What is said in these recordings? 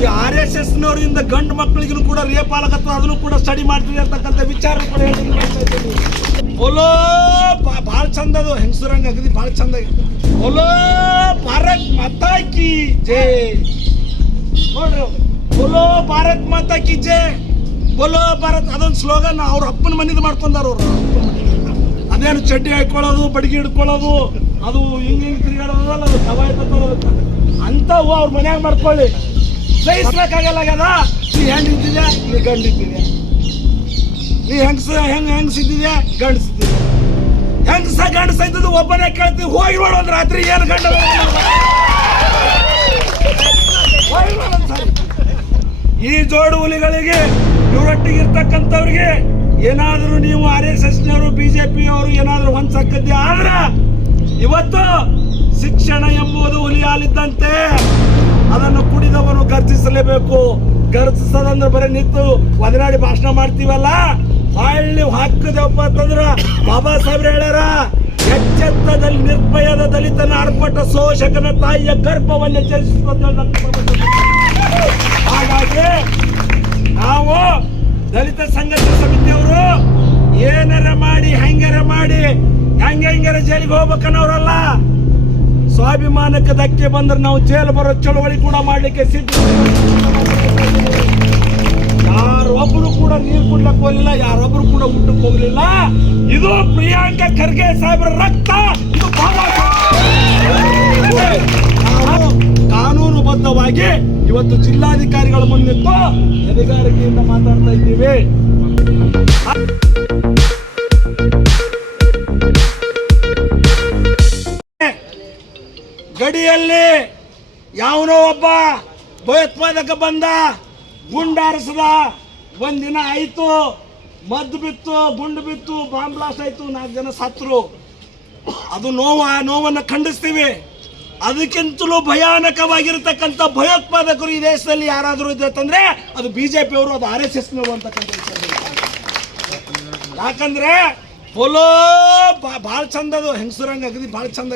ಈ RSS ನವರಿಂದ ಗಂಡು ಮಕ್ಕಳಿಗೂ ಕೂಡ ರೇಪ್ ಆಗತ್ತ, ಅದನ್ನು ಕೂಡ ಸ್ಟಡಿ ಮಾಡ್ತೀವಿ ಅಂತಕ್ಕಂಥ ವಿಚಾರ ಕೂಡ ಹೇಳ್ತೀನಿ. ಓಲೋ ಭಾಳ ಚಂದ, ಅದು ಹೆಂಗಸರಂಗ ಅಗದಿ ಭಾಳ ಚಂದ. ಓಲೋ ಭಾರತ್ ಮಾತಾ ಕಿ ಜೈ ನೋಡ್ರಿ, ಬೋಲೋ ಭಾರತ್ ಮಾತಾ ಕಿ ಜೈ, ಬೋಲೋ ಭಾರತ್ ಅದೊಂದು ಸ್ಲೋಗನ್ ಅವ್ರ ಅಪ್ಪನ ಮನಿದು ಮಾಡ್ಕೊಂಡಾರ. ಅವ್ರು ಅದೇನು ಚಡ್ಡಿ ಹಾಕೊಳ್ಳೋದು, ಬಡಗಿ ಹಿಡ್ಕೊಳ್ಳೋದು, ಅದು ಹಿಂಗೆ ತಿರುಗಾಡೋದಲ್ಲ, ಅದು ಕವಾಯತ ಅಂತವು ಅವ್ರ ಮನ್ಯಾಗ ಮಾಡ್ಕೊಳ್ಳಿ. ಸಹಿಸ್ಬೇಕಾಗಲ್ಲ. ನೀ ಹೆಂಗಿದ್ದಿದೆ, ನೀ ಗಂಡಿದ್ದಿದೆ, ನೀ ಹೆಂಗಸಿದ್ದಿದೆ, ಗಂಡಸಿದ್ದಿದೆ. ಗಂಡಸ ಇದ್ದದ್ದು ಒಬ್ಬನೇ ಕೇಳ್ತೀವಿ, ಹೋಗಿ ನೋಡು ಒಂದು ರಾತ್ರಿ ಏನು ಗಂಡ ಈ ಜೋಡು ಹುಲಿಗಳಿಗೆ, ಇವರೊಟ್ಟಿಗೆ ಇರ್ತಕ್ಕಂಥವ್ರಿಗೆ ಏನಾದರೂ ನೀವು RSSನವರು BJP ಅವರು ಏನಾದರೂ ಹೊಂದ್ಸಕ್ಕದ್ದೇ ಆದ್ರೆ ಇವತ್ತು ಶಿಕ್ಷಣ ಎಂಬುದು ಹುಲಿ ಹಾಲಿದ್ದಂತೆ, ಅದನ್ನು ಕುಡಿದವನು ಗರ್ಜಿಸಲೇಬೇಕು. ಗರ್ಜಿಸೋದಂದ್ರೆ ಬರೀ ನಿಂತು ಒದರಾಡಿ ಭಾಷಣ ಮಾಡ್ತೀವಲ್ಲ, ಹಳ್ಳಿ ಹಾಕದಪ್ಪ ಅಂತಂದ್ರ ಬಾಬಾ ಸಾಹೇಬ್ರು ಹೇಳ್ಯಾರ, ಎಚ್ಚೆತ್ತದಲ್ಲಿ ನಿರ್ಭಯದ ದಲಿತನ ಆರ್ಭಟ ಶೋಷಕನ ತಾಯಿಯ ಗರ್ಭವನ್ನು ಚಲಿಸುತ್ತದೆ. ಹಾಗಾಗಿ ನಾವು ದಲಿತ ಸಂಘರ್ಷ ಸಮಿತಿಯವರು ಏನಾರ ಮಾಡಿ ಹೆಂಗಾರ ಜೈಲಿಗೆ ಹೋಗ್ಬೇಕನ್ನೋರಲ್ಲ. ಸ್ವಾಭಿಮಾನಕ್ಕೆ ಧಕ್ಕೆ ಬಂದ್ರೆ ನಾವು ಜೈಲು ಬರೋ ಚಳವಳಿ ಕೂಡ ಮಾಡ್ಲಿಕ್ಕೆ ಸಿದ್ಧ. ಯಾರೊಬ್ರು ಕೂಡ ನೀರು ಕುಡ್ಲಕ್ಕೆ ಹೋಗಲಿಲ್ಲ, ಯಾರೊಬ್ರು ಕೂಡ ಊಟಕ್ಕೆ ಹೋಗಲಿಲ್ಲ. ಇದು ಪ್ರಿಯಾಂಕಾ ಖರ್ಗೆ ಸಾಹೇಬ್ರ ರಕ್ತ. ಇದು ನಾವು ಕಾನೂನುಬದ್ಧವಾಗಿ ಇವತ್ತು ಜಿಲ್ಲಾಧಿಕಾರಿಗಳ ಮುಂದಿಟ್ಟು ಎದೆಗಾರಿಕೆಯಿಂದ ಮಾತಾಡ್ತಾ ಇದ್ದೀವಿ. ಗಡಿಯಲ್ಲಿ ಯಾವನೋ ಒಬ್ಬ ಭಯೋತ್ಪಾದಕ ಬಂದ, ಗುಂಡಾರಿಸದ, ಒಂದಿನ ಆಯ್ತು, ಮದ್ದು ಬಿತ್ತು, ಗುಂಡು ಬಿತ್ತು, ಬಾಂಬ್ ಬ್ಲಾಸ್ಟ್ ಆಯ್ತು, 4 ಜನ ಸತ್ರು. ಅದು ನೋವನ್ನು ಖಂಡಿಸ್ತೀವಿ. ಅದಕ್ಕಿಂತಲೂ ಭಯಾನಕವಾಗಿರತಕ್ಕಂಥ ಭಯೋತ್ಪಾದಕರು ಈ ದೇಶದಲ್ಲಿ ಯಾರಾದರೂ ಇದೆ ಅಂತಂದ್ರೆ ಅದು BJP ಅವರು, ಅದು RSSನವರು ಅಂತಕ್ಕಂಥ ವಿಚಾರ. ಯಾಕಂದ್ರೆ ಬೋಲೋ ಭಾಳ ಚಂದ, ಅದು ಹೆಂಗಸರಂಗ ಅಗದಿ ಭಾಳ ಚಂದ.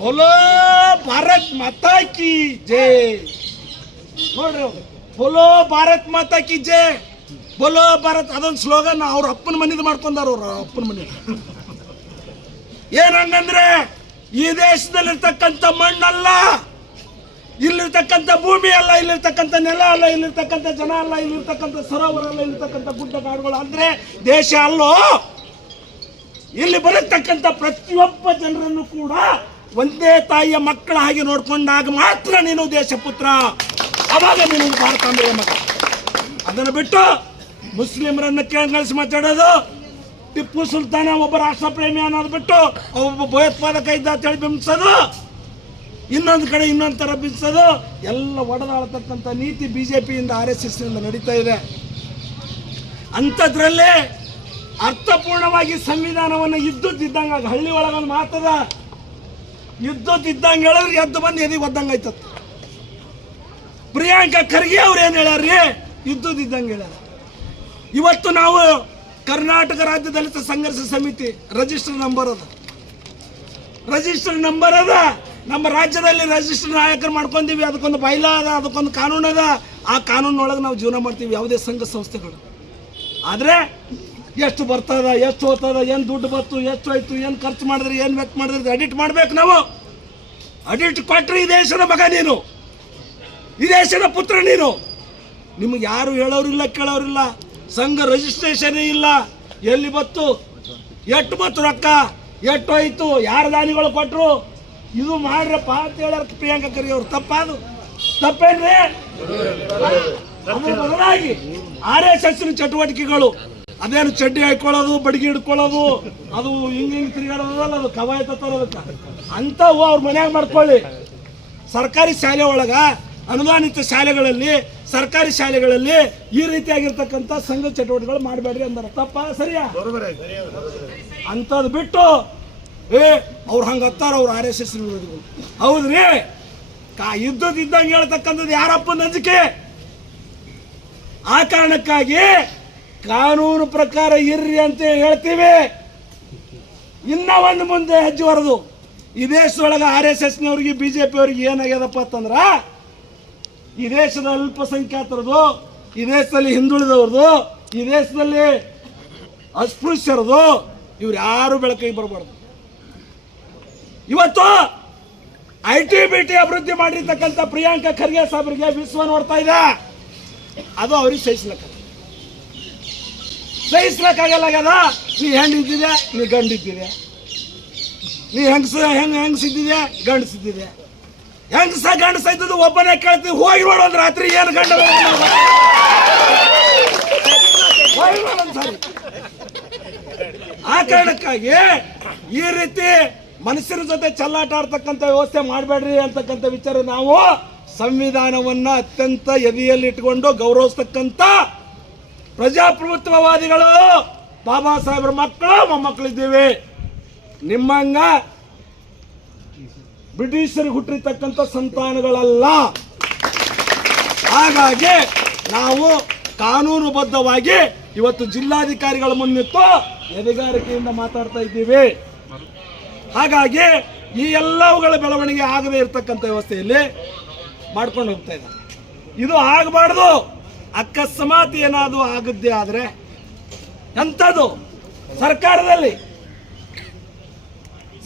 ಬೋಲೋ ಭಾರತ್ ಮಾತಾ ಕಿ ಜೈ ನೋಡ್ರಿ, ಬೋಲೋ ಭಾರತ್ ಮಾತಾ ಕಿ ಜೈ, ಬೋಲೋ ಭಾರತ್ ಅದೊಂದು ಸ್ಲೋಗನ್ ಅವ್ರ ಅಪ್ಪನ ಮನಿದು ಮಾಡ್ಕೊಂಡಾರ. ಅವ್ರ ಅಪ್ಪನ ಮನೆ ಏನಂಗಂದ್ರೆ ಈ ದೇಶದಲ್ಲಿರ್ತಕ್ಕಂಥ ಮಣ್ಣಲ್ಲ, ಇಲ್ಲಿರ್ತಕ್ಕಂಥ ಭೂಮಿ ಅಲ್ಲ, ಇಲ್ಲಿರ್ತಕ್ಕಂಥ ನೆಲ ಅಲ್ಲ, ಇಲ್ಲಿರ್ತಕ್ಕಂಥ ಜನ ಅಲ್ಲ, ಇಲ್ಲಿರ್ತಕ್ಕಂಥ ಸರೋವರ ಅಲ್ಲ, ಇಲ್ಲಿರ್ತಕ್ಕಂಥ ಗುಡ್ಡ ಕಾಡುಗಳು ಅಂದ್ರೆ ದೇಶ ಅಲ್ಲೋ. ಇಲ್ಲಿ ಬರತಕ್ಕಂಥ ಪ್ರತಿಯೊಬ್ಬ ಜನರನ್ನು ಕೂಡ ಒಂದೇ ತಾಯಿಯ ಮಕ್ಕಳ ಹಾಗೆ ನೋಡ್ಕೊಂಡಾಗ ಮಾತ್ರ ನೀನು ದೇಶ ಪುತ್ರ, ಅವಾಗ ನೀನು ಭಾರತಾಂಬೆಯ ಮಗ. ಅದನ್ನು ಬಿಟ್ಟು ಮುಸ್ಲಿಮರನ್ನು ಕೇಳಿಸಿ ಮಾತಾಡೋದು, ಟಿಪ್ಪು ಸುಲ್ತಾನ ಒಬ್ಬ ರಾಷ್ಟ್ರ ಪ್ರೇಮಿ ಅನ್ನೋದು ಬಿಟ್ಟು ಒಬ್ಬ ಭಯೋತ್ಪಾದಕ ಇದ್ದ ಅಂತ ಹೇಳಿ ಬಿಂಬಿಸೋದು, ಇನ್ನೊಂದು ಕಡೆ ಇನ್ನೊಂದು ಥರ ಬಿಂಬಿಸೋದು, ಎಲ್ಲ ಒಡೆದಾಳತಕ್ಕಂಥ ನೀತಿ BJPಯಿಂದ RSSನಿಂದ ನಡೀತಾ ಇದೆ. ಅಂಥದ್ರಲ್ಲೇ ಅರ್ಥಪೂರ್ಣವಾಗಿ ಸಂವಿಧಾನವನ್ನು ಇದ್ದಂಗೆ, ಹಳ್ಳಿ ಒಳಗೊಂದು ಮಾತದ, ಇದ್ದಂಗೆ ಹೇಳಿದ್ರೆ ಎದ್ದು ಬಂದು ಎದಿಗೆ ಒದ್ದಂಗೆ ಆಯ್ತದ. ಪ್ರಿಯಾಂಕಾ ಖರ್ಗೆ ಅವ್ರು ಏನು ಹೇಳ್ಯಾರ್ರಿ, ಇದ್ದಂಗೆ ಹೇಳ್ಯಾರ. ಇವತ್ತು ನಾವು ಕರ್ನಾಟಕ ರಾಜ್ಯ ದಲಿತ ಸಂಘರ್ಷ ಸಮಿತಿ ರಿಜಿಸ್ಟರ್ ನಂಬರ್ ಅದ, ನಮ್ಮ ರಾಜ್ಯದಲ್ಲಿ ರಿಜಿಸ್ಟರ್ ನಾಯಕರು ಮಾಡ್ಕೊಂತೀವಿ. ಅದಕ್ಕೊಂದು ಬೈಲ ಅದ, ಅದಕ್ಕೊಂದು ಕಾನೂನು ಅದ. ಆ ಕಾನೂನೊಳಗೆ ನಾವು ಜೀವನ ಮಾಡ್ತೀವಿ, ಯಾವುದೇ ಸಂಘ ಸಂಸ್ಥೆಗಳು. ಆದರೆ ಎಷ್ಟು ಬರ್ತದ, ಎಷ್ಟು ಹೋಗ್ತದ, ಏನು ದುಡ್ಡು ಬತ್ತು, ಎಷ್ಟು ಆಯ್ತು, ಏನು ಖರ್ಚು ಮಾಡಿದ್ರಿ, ಏನು ವ್ಯಕ್ತ ಮಾಡಿದ್ರಿ, ಅಡಿಟ್ ಮಾಡ್ಬೇಕು ನಾವು. ಅಡಿಟ್ ಕೊಟ್ಟರೆ ಈ ದೇಶದ ಮಗ ನೀನು, ಈ ದೇಶದ ಪುತ್ರ ನೀನು. ನಿಮಗೆ ಯಾರು ಹೇಳೋರಿಲ್ಲ, ಕೇಳೋರಿಲ್ಲ. ಸಂಘ ರಿಜಿಸ್ಟ್ರೇಷನ್ ಇಲ್ಲ. ಎಲ್ಲಿ ಬತ್ತು, ಎಷ್ಟು ಬತ್ತು ರೊಕ್ಕ, ಎಷ್ಟು ಹೋಯ್ತು, ಯಾರು ದಾನಿಗಳು ಕೊಟ್ಟರು, ಇದು ಮಾಡ್ರಪ್ಪ ಅಂತ ಹೇಳಾರ ಪ್ರಿಯಾಂಕಾ ಖರ್ಗೆ ಅವರು. ತಪ್ಪದು ತಪ್ಪೇನ್ರಿ? ಅದ್ರ ಬದಲಾಗಿ RSSನ ಚಟುವಟಿಕೆಗಳು, ಅದೇನು ಚಡ್ಡಿ ಹಾಕೊಳ್ಳೋದು, ಬಡಗಿ ಹಿಡ್ಕೊಳ್ಳೋದು, ಅದು ಹಿಂಗೆ ತಿರುಗಾಡೋದಲ್ಲ, ಅದು ಕವಾಯತ ತರೋದಕ್ಕೆ ಅಂತವು ಅವ್ರ ಮನ್ಯಾಗ ಮಾಡ್ಕೊಳ್ಳಿ. ಸರ್ಕಾರಿ ಶಾಲೆ ಒಳಗ, ಅನುದಾನಿತ ಶಾಲೆಗಳಲ್ಲಿ, ಸರ್ಕಾರಿ ಶಾಲೆಗಳಲ್ಲಿ ಈ ರೀತಿಯಾಗಿರ್ತಕ್ಕಂಥ ಸಂಘ ಚಟುವಟಿಕೆಗಳು ಮಾಡಬೇಡ್ರಿ ಅಂದಾರ. ತಪ್ಪ ಸರಿಯಾ? ಅಂಥದ್ದು ಬಿಟ್ಟು ಅವ್ರು ಹಂಗೆ ಹತ್ತಾರ ಅವ್ರು RSS ವಿರೋಧಿಗಳು. ಹೌದ್ರಿ, ಇದ್ದಂಗೆ ಹೇಳ್ತಕ್ಕಂಥದ್ದು ಯಾರಪ್ಪನ ಅಂಜಿಕೆ. ಆ ಕಾರಣಕ್ಕಾಗಿ ಕಾನೂನು ಪ್ರಕಾರ ಇರ್ರಿ ಅಂತ ಹೇಳ್ತೀವಿ. ಇನ್ನ ಒಂದು ಮುಂದೆ ಹೆಜ್ಜೆ ಹೊರದು ಈ ದೇಶದೊಳಗೆ RSSನವ್ರಿಗೆ BJP ಅವ್ರಿಗೆ ಏನಾಗ್ಯದಪ್ಪ ಅಂತಂದ್ರ ಈ ದೇಶದ ಅಲ್ಪಸಂಖ್ಯಾತರದು, ಈ ದೇಶದಲ್ಲಿ ಹಿಂದುಳಿದವ್ರದು, ಈ ದೇಶದಲ್ಲಿ ಅಸ್ಪೃಶ್ಯರದು, ಇವ್ರು ಯಾರು ಬೆಳಕಿಗೆ ಬರಬಾರ್ದು. ಇವತ್ತು ITBT ಅಭಿವೃದ್ಧಿ ಮಾಡಿರ್ತಕ್ಕಂಥ ಪ್ರಿಯಾಂಕಾ ಖರ್ಗೆ ಸಾಹೇಬರಿಗೆ ವಿಶ್ವ ನೋಡ್ತಾ ಇದೆ. ಅದು ಅವ್ರಿಗೆ ಸಹಿಸ್ಲಕ್ಕಾಗಲ್ಲ. ನೀ ಹೆಣ್ಣಿದ್ದಿದೆ, ನೀ ಗಂಡಿದ್ದಿದೆ, ನೀ ಹೆಂಗಸಿದ್ದಿದೆ, ಗಂಡಸಿದ್ದಿದೆ. ಗಂಡಸ ಇದ್ದದ್ದು ಒಬ್ಬನೇ ಕೇಳ್ತೀವಿ, ಹೋಗಿ ನೋಡೋದು ರಾತ್ರಿ ಏನು ಗಂಡ ಹೋಗಿ ನೋಡೋದು. ಆ ಕಾರಣಕ್ಕಾಗಿ ಈ ರೀತಿ ಮನುಷ್ಯರ ಜೊತೆ ಚೆಲ್ಲಾಟ ಆಡ್ತಕ್ಕಂಥ ವ್ಯವಸ್ಥೆ ಮಾಡಬೇಡ್ರಿ ಅಂತಕ್ಕಂಥ ವಿಚಾರ ನಾವು ಸಂವಿಧಾನವನ್ನ ಅತ್ಯಂತ ಎದೆಯಲ್ಲಿ ಇಟ್ಕೊಂಡು ಗೌರವಿಸ್ತಕ್ಕಂಥ ಪ್ರಜಾಪ್ರಭುತ್ವವಾದಿಗಳು, ಬಾಬಾ ಸಾಹೇಬ್ರ ಮಕ್ಕಳು ಮೊಮ್ಮಕ್ಕಳಿದ್ದೀವಿ. ನಿಮ್ಮಂಗ ಬ್ರಿಟಿಷರಿಗೆ ಹುಟ್ಟಿರ್ತಕ್ಕಂಥ ಸಂತಾನಗಳಲ್ಲ. ಹಾಗಾಗಿ ನಾವು ಕಾನೂನುಬದ್ಧವಾಗಿ ಇವತ್ತು ಜಿಲ್ಲಾಧಿಕಾರಿಗಳ ಮುನ್ನಿಟ್ಟು ಎದೆಗಾರಿಕೆಯಿಂದ ಮಾತಾಡ್ತಾ ಇದ್ದೀವಿ. ಹಾಗಾಗಿ ಈ ಎಲ್ಲವುಗಳ ಬೆಳವಣಿಗೆ ಆಗದೇ ಇರತಕ್ಕಂಥ ವ್ಯವಸ್ಥೆಯಲ್ಲಿ ಮಾಡ್ಕೊಂಡು ಹೋಗ್ತಾ ಇದ್ದಾರೆ. ಇದು ಆಗಬಾರ್ದು. ಅಕಸ್ಮಾತ್ ಏನಾದರೂ ಆಗದ್ದೇ ಆದರೆ ಎಂಥದ್ದು ಸರ್ಕಾರದಲ್ಲಿ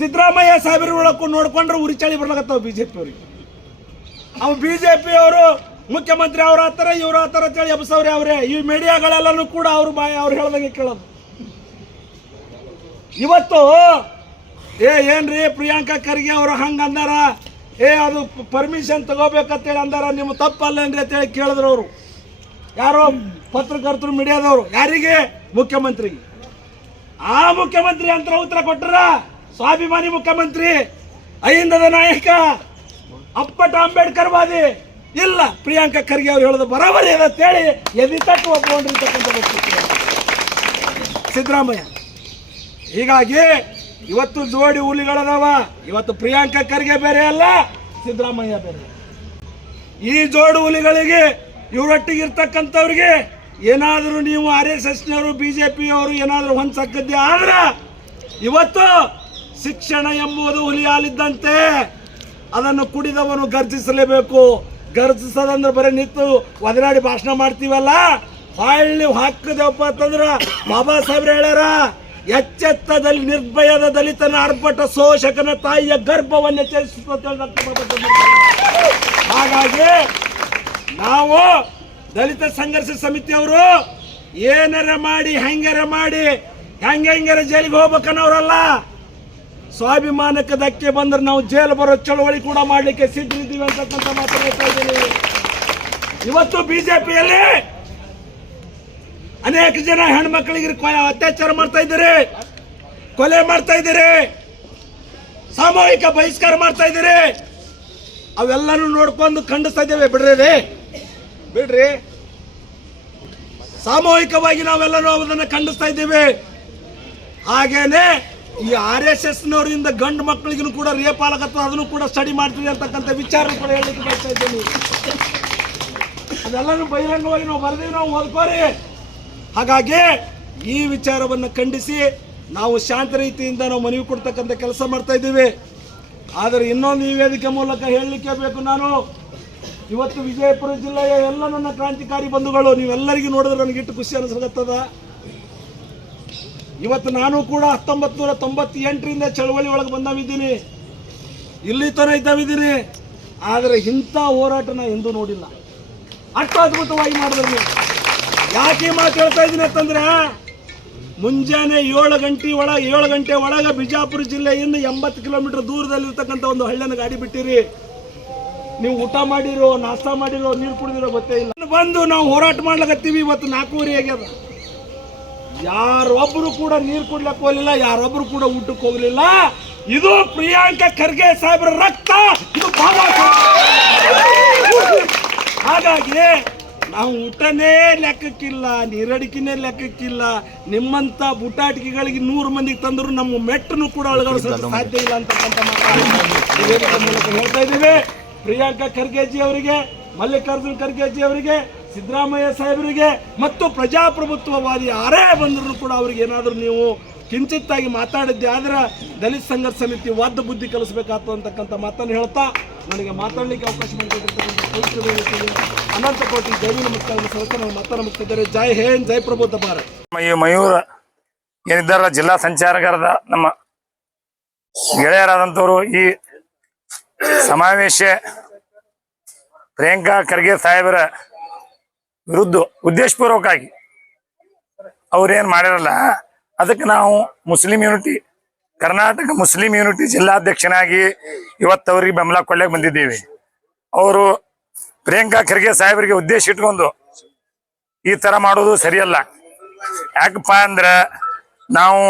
ಸಿದ್ದರಾಮಯ್ಯ ಸಾಹೇಬರ ಒಳಕ್ಕೂ ನೋಡ್ಕೊಂಡ್ರೆ ಉರಿಚಾಳಿ ಬರ್ಲಾಗತ್ತಾವ BJP ಅವ್ರಿಗೆ. ಅವು BJP ಅವರು ಮುಖ್ಯಮಂತ್ರಿ ಅವ್ರ ಹತ್ತಾರ ಇವ್ರ ಹತ್ತಾರ ಅಂತೇಳಿ ಎಬ್ಸವ್ರೆ ಅವರೇ. ಈ ಮೀಡಿಯಾಗಳೆಲ್ಲನೂ ಕೂಡ ಅವ್ರ ಬಾಯಿ ಅವ್ರು ಹೇಳ್ದಂಗೆ ಕೇಳೋದು. ಇವತ್ತು ಏನ್ರಿ ಪ್ರಿಯಾಂಕಾ ಖರ್ಗೆ ಅವರು ಹಂಗ ಅಂದಾರ, ಅದು ಪರ್ಮಿಷನ್ ತಗೋಬೇಕಂತೇಳಿ ಅಂದಾರ, ನಿಮ್ಮ ತಪ್ಪಲ್ಲೇನ್ರಿ ಅಂತೇಳಿ ಕೇಳಿದ್ರು ಅವರು. ಯಾರೋ ಪತ್ರಕರ್ತರು ಮೀಡಿಯಾದವರು. ಯಾರಿಗೆ? ಮುಖ್ಯಮಂತ್ರಿಗೆ. ಆ ಮುಖ್ಯಮಂತ್ರಿ ಅಂತ ಉತ್ತರ ಕೊಟ್ಟರ ಸ್ವಾಭಿಮಾನಿ ಮುಖ್ಯಮಂತ್ರಿ, ಅಹಿಂದದ ನಾಯಕ, ಅಪ್ಪಟ ಅಂಬೇಡ್ಕರ್ ವಾದಿ. ಇಲ್ಲ, ಪ್ರಿಯಾಂಕಾ ಖರ್ಗೆ ಅವ್ರು ಹೇಳೋದು ಬರಾಬರಿ ಅಂತೇಳಿ ಎದಿ ತಟ್ಟು ಒಪ್ಕೊಂಡಿರ್ತಕ್ಕಂಥ ಸಿದ್ದರಾಮಯ್ಯ. ಹೀಗಾಗಿ ಇವತ್ತು ಜೋಡಿ ಹುಲಿಗಳದಾವ. ಇವತ್ತು ಪ್ರಿಯಾಂಕಾ ಖರ್ಗೆ ಬೇರೆ ಅಲ್ಲ, ಸಿದ್ದರಾಮಯ್ಯ ಬೇರೆ. ಈ ಜೋಡು ಹುಲಿಗಳಿಗೆ ಇವರೊಟ್ಟಿಗೆ ಇರ್ತಕ್ಕಂಥವ್ರಿಗೆ ಏನಾದರೂ ನೀವು RSSನವರು BJP ಅವರು ಏನಾದರೂ ಹೊಂದ್ಸಕ್ಕದ್ದೇ ಆದ್ರೆ ಇವತ್ತು ಶಿಕ್ಷಣ ಎಂಬುದು ಹುಲಿ ಹಾಲಿದ್ದಂತೆ, ಅದನ್ನು ಕುಡಿದವನು ಗರ್ಜಿಸಲೇಬೇಕು. ಗರ್ಜಿಸೋದಂದ್ರೆ ಬರೀ ನಿಂತು ಒದರಾಡಿ ಭಾಷಣ ಮಾಡ್ತೀವಲ್ಲ, ಹೊಳ್ಳಿ ಹಾಕದಪ್ಪ ಅಂತಂದ್ರೆ ಬಾಬಾ ಸಾಹೇಬ್ರು ಹೇಳ್ಯಾರ, ಎಚ್ಚೆತ್ತದಲ್ಲಿ ನಿರ್ಭಯದ ದಲಿತನ ಆರ್ಭಟ ಶೋಷಕನ ತಾಯಿಯ ಗರ್ಭವನ್ನು ಎಚ್ಚರಿಸುತ್ತ. ಹಾಗಾಗಿ ನಾವು ದಲಿತ ಸಂಘರ್ಷ ಸಮಿತಿಯವರು ಏನಾರ ಮಾಡಿ ಹೆಂಗಾರ ಮಾಡಿ ಹೆಂಗಾರ ಜೈಲಿಗೆ ಹೋಗ್ಬೇಕನ್ನೋರಲ್ಲ. ಸ್ವಾಭಿಮಾನಕ್ಕೆ ಧಕ್ಕೆ ಬಂದ್ರೆ ನಾವು ಜೈಲು ಬರೋ ಚಳವಳಿ ಕೂಡ ಮಾಡಲಿಕ್ಕೆ ಸಿದ್ಧರಿದ್ದೀವಿ ಅಂತಕ್ಕಂಥ ಮಾತಾಡ್ತಾ ಇದ್ದೀನಿ. ಇವತ್ತು BJPಯಲ್ಲಿ ಅನೇಕ ಜನ ಹೆಣ್ಮಕ್ಳಿಗೆ ಅತ್ಯಾಚಾರ ಮಾಡ್ತಾ ಇದ್ದೀರಿ, ಕೊಲೆ ಮಾಡ್ತಾ ಇದ್ದೀರಿ, ಸಾಮೂಹಿಕ ಬಹಿಷ್ಕಾರ ಮಾಡ್ತಾ ಇದ್ದೀರಿ. ಅವೆಲ್ಲನೂ ನೋಡ್ಕೊಂಡು ಖಂಡಿಸ್ತಾ ಇದ್ದೇವೆ. ಬಿಡ್ರಿ, ಸಾಮೂಹಿಕವಾಗಿ ನಾವೆಲ್ಲನೂ ಅದನ್ನು ಖಂಡಿಸ್ತಾ ಇದ್ದೇವೆ. ಹಾಗೇನೆ ಈ RSSನವರಿಂದ ಗಂಡು ಮಕ್ಕಳಿಗೂ ಕೂಡ ರೇಪ್ ಆಗತ್ತ, ಅದನ್ನು ಕೂಡ ಸ್ಟಡಿ ಮಾಡ್ತೀವಿ ಅಂತಕ್ಕಂಥ ವಿಚಾರ ಕೂಡ ಹೇಳಲಿಕ್ಕೆ ಬರ್ತಾ ಇದ್ದೇನೆ. ಅದೆಲ್ಲನೂ ಬಹಿರಂಗವಾಗಿ ನಾವು ಬರ್ದೀವಿ, ನಾವು ಓದ್ಕೋರಿ. ಹಾಗಾಗಿ ಈ ವಿಚಾರವನ್ನು ಖಂಡಿಸಿ ನಾವು ಶಾಂತ ರೀತಿಯಿಂದ ನಾವು ಮನವಿ ಕೊಡ್ತಕ್ಕಂಥ ಕೆಲಸ ಮಾಡ್ತಾ ಇದ್ದೀವಿ. ಆದರೆ ಇನ್ನೊಂದು ಈ ವೇದಿಕೆ ಮೂಲಕ ಹೇಳಲಿಕ್ಕೆ ಬೇಕು, ನಾನು ಇವತ್ತು ವಿಜಯಪುರ ಜಿಲ್ಲೆಯ ಎಲ್ಲ ನನ್ನ ಕ್ರಾಂತಿಕಾರಿ ಬಂಧುಗಳು ನೀವೆಲ್ಲರಿಗೂ ನೋಡಿದ್ರೆ ನನಗೆ ಇಟ್ಟು ಖುಷಿ ಅನಿಸ್ಲತ್ತದ. ಇವತ್ತು ನಾನು ಕೂಡ 1998ರಿಂದ ಚಳವಳಿ ಒಳಗೆ ಬಂದಾವಿದ್ದೀನಿ, ಇಲ್ಲಿ ತನಕ ಇದ್ದಾವಿದ್ದೀನಿ. ಆದರೆ ಇಂಥ ಹೋರಾಟನ ಎಂದೂ ನೋಡಿಲ್ಲ. ಅಷ್ಟು ಅದ್ಭುತವಾಗಿ ಮಾಡಿದ್ರು. ಯಾಕೆ ಮಾತು ಹೇಳ್ತಾ ಇದ್ದೀನಿ ಅಂತಂದ್ರೆ, ಮುಂಜಾನೆ 7 ಗಂಟೆ ಒಳಗೆ ಬಿಜಾಪುರ ಜಿಲ್ಲೆಯಿಂದ 80 ಕಿಲೋಮೀಟರ್ ದೂರದಲ್ಲಿರ್ತಕ್ಕಂಥ ಒಂದು ಹಳ್ಳಿನ ಗಾಡಿ ಬಿಟ್ಟಿರಿ. ನೀವು ಊಟ ಮಾಡಿರೋ, ನಾಷ್ಟ ಮಾಡಿರೋ, ನೀರು ಕುಡಿದಿರೋ ಗೊತ್ತೇ ಇಲ್ಲ. ಬಂದು ನಾವು ಹೋರಾಟ ಮಾಡ್ಲಕತ್ತೀವಿ. ಇವತ್ತು 4:30 ಆಗ್ಯದ. ಯಾರೊಬ್ಬರು ಕೂಡ ನೀರು ಕುಡ್ಲಕ್ಕೆ ಹೋಗಲಿಲ್ಲ, ಯಾರೊಬ್ಬರು ಕೂಡ ಊಟಕ್ಕೆ ಹೋಗಲಿಲ್ಲ. ಇದು ಪ್ರಿಯಾಂಕಾ ಖರ್ಗೆ ಸಾಹೇಬ್ರ ರಕ್ತ, ಇದು ಬಾಬಾ ಸಾಹೇಬ್. ಹಾಗಾಗಿ ನಾವು ಊಟನೇ ಲೆಕ್ಕಕ್ಕಿಲ್ಲ, ನೀರಡಿಕೆನೇ ಲೆಕ್ಕಕ್ಕಿಲ್ಲ. ನಿಮ್ಮಂತ ಬುಟಾಟಿಕೆಗಳಿಗೆ 100 ಮಂದಿಗೆ ತಂದರೂ ನಮ್ಮ ಮೆಟ್ಟನ್ನು ಕೂಡ ಅಳಗಡಿಸೋದು ಸಾಧ್ಯ ಇಲ್ಲ ಅಂತಕ್ಕಂಥ ಮಾತು ಹೇಳ್ತಾ ಇದ್ದೀವಿ. ಪ್ರಿಯಾಂಕಾ ಖರ್ಗೆಜಿ ಅವರಿಗೆ, ಮಲ್ಲಿಕಾರ್ಜುನ್ ಖರ್ಗೆಜಿ ಅವರಿಗೆ, ಸಿದ್ದರಾಮಯ್ಯ ಸಾಹೇಬರಿಗೆ ಮತ್ತು ಪ್ರಜಾಪ್ರಭುತ್ವವಾದಿ ಯಾರೇ ಬಂದರೂ ಕೂಡ ಅವ್ರಿಗೆ ಏನಾದರೂ ನೀವು ಕಿಂಚಿತ್ತಾಗಿ ಮಾತಾಡಿದ್ದೆ ಆದ್ರೆ ದಲಿತ ಸಂಘರ್ಷ ಸಮಿತಿ ವಾದ ಬುದ್ಧಿ ಕಲಿಸಬೇಕಾಗ್ತದೆ ಅಂತಕ್ಕಂಥ ಮಾತನ್ನು ಹೇಳ್ತಾ ನನಗೆ ಮಾತಾಡಲಿಕ್ಕೆ ಅವಕಾಶ ಮಾಡಿಕೊಟ್ಟಿರ್ತಕ್ಕಂಥ ಪವಿತ್ರ ವೇದಿಕೆಗೆ ಅನಂತ ಕೋಟಿ ಜೈವಿ ನಮಸ್ಕಾರವನ್ನು ಸಲ್ಲಿಸಿ ನಾವು ಮಾತಾಡಬೇಕಾದರೆ ಜೈ ಹಿಂದ್ ಜೈ ಪ್ರಬುದ್ಧ ಭಾರತ್. ಈ ಮಯೂರ ಏನಿದ್ದಾರ ಜಿಲ್ಲಾ ಸಂಚಾರಕರದ ನಮ್ಮ ಗೆಳೆಯರಾದಂಥವ್ರು ಈ ಸಮಾವೇಶ ಪ್ರಿಯಾಂಕಾ ಖರ್ಗೆ ಸಾಹೇಬರ ವಿರುದ್ಧ ಉದ್ದೇಶಪೂರ್ವಕವಾಗಿ ಅವ್ರೇನು ಮಾಡಿರಲ್ಲ, ಅದಕ್ಕೆ ನಾವು Muslim unity Karnataka Muslim unity ಜಿಲ್ಲಾಧ್ಯಕ್ಷನಾಗಿ ಇವತ್ತು ಅವ್ರಿಗೆ ಬೆಂಬಲ ಕೊಳ್ಳಕ್ಕೆ ಬಂದಿದ್ದೀವಿ. ಅವರು ಪ್ರಿಯಾಂಕಾ ಖರ್ಗೆ ಸಾಹೇಬರಿಗೆ ಉದ್ದೇಶ ಇಟ್ಕೊಂಡು ಈ ತರ ಮಾಡೋದು ಸರಿಯಲ್ಲ. ಯಾಕಪ್ಪ ಅಂದ್ರೆ ನಾವು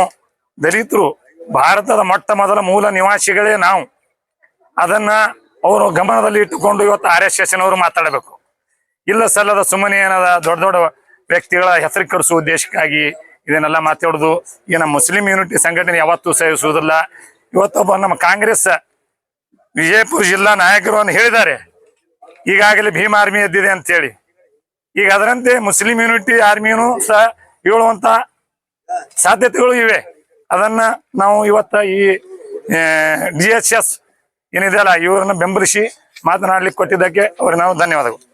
ದಲಿತರು ಭಾರತದ ಮೊಟ್ಟ ಮೊದಲ ಮೂಲ ನಿವಾಸಿಗಳೇ ನಾವು. ಅದನ್ನ ಅವರು ಗಮನದಲ್ಲಿ ಇಟ್ಟುಕೊಂಡು ಇವತ್ತು RSS ನವರು ಮಾತಾಡಬೇಕು. ಇಲ್ಲ ಸಲ್ಲದ ಸುಮ್ಮನೆ ಏನದ ದೊಡ್ಡ ದೊಡ್ಡ ವ್ಯಕ್ತಿಗಳ ಹೆಸರು ಕರೆಸುವ ಉದ್ದೇಶಕ್ಕಾಗಿ ಇದನ್ನೆಲ್ಲ ಮಾತಾಡೋದು ಈ ನಮ್ಮ ಮುಸ್ಲಿಂ ಯೂನಿಟಿ ಸಂಘಟನೆ ಯಾವತ್ತೂ ಸಹಿಸುವುದಿಲ್ಲ. ಇವತ್ತೊಬ್ಬ ನಮ್ಮ ಕಾಂಗ್ರೆಸ್ ವಿಜಯಪುರ ಜಿಲ್ಲಾ ನಾಯಕರು ಅಂತ ಹೇಳಿದ್ದಾರೆ, ಈಗಾಗಲೇ ಭೀಮ್ ಆರ್ಮಿ ಎದ್ದಿದೆ ಅಂತ ಹೇಳಿ. ಈಗ ಅದರಂತೆ ಮುಸ್ಲಿಂ ಯೂನಿಟಿ ಆರ್ಮಿನೂ ಸಹ ಹೇಳುವಂತ ಸಾಧ್ಯತೆಗಳು ಇವೆ. ಅದನ್ನ ನಾವು ಇವತ್ತ ಈ DSS ಏನಿದೆ ಅಲ್ಲ ಇವ್ರನ್ನ ಬೆಂಬಲಿಸಿ ಮಾತನಾಡ್ಲಿಕ್ಕೆ ಕೊಟ್ಟಿದ್ದಕ್ಕೆ ಅವ್ರಿಗೆ ನಾವು ಧನ್ಯವಾದಗಳು.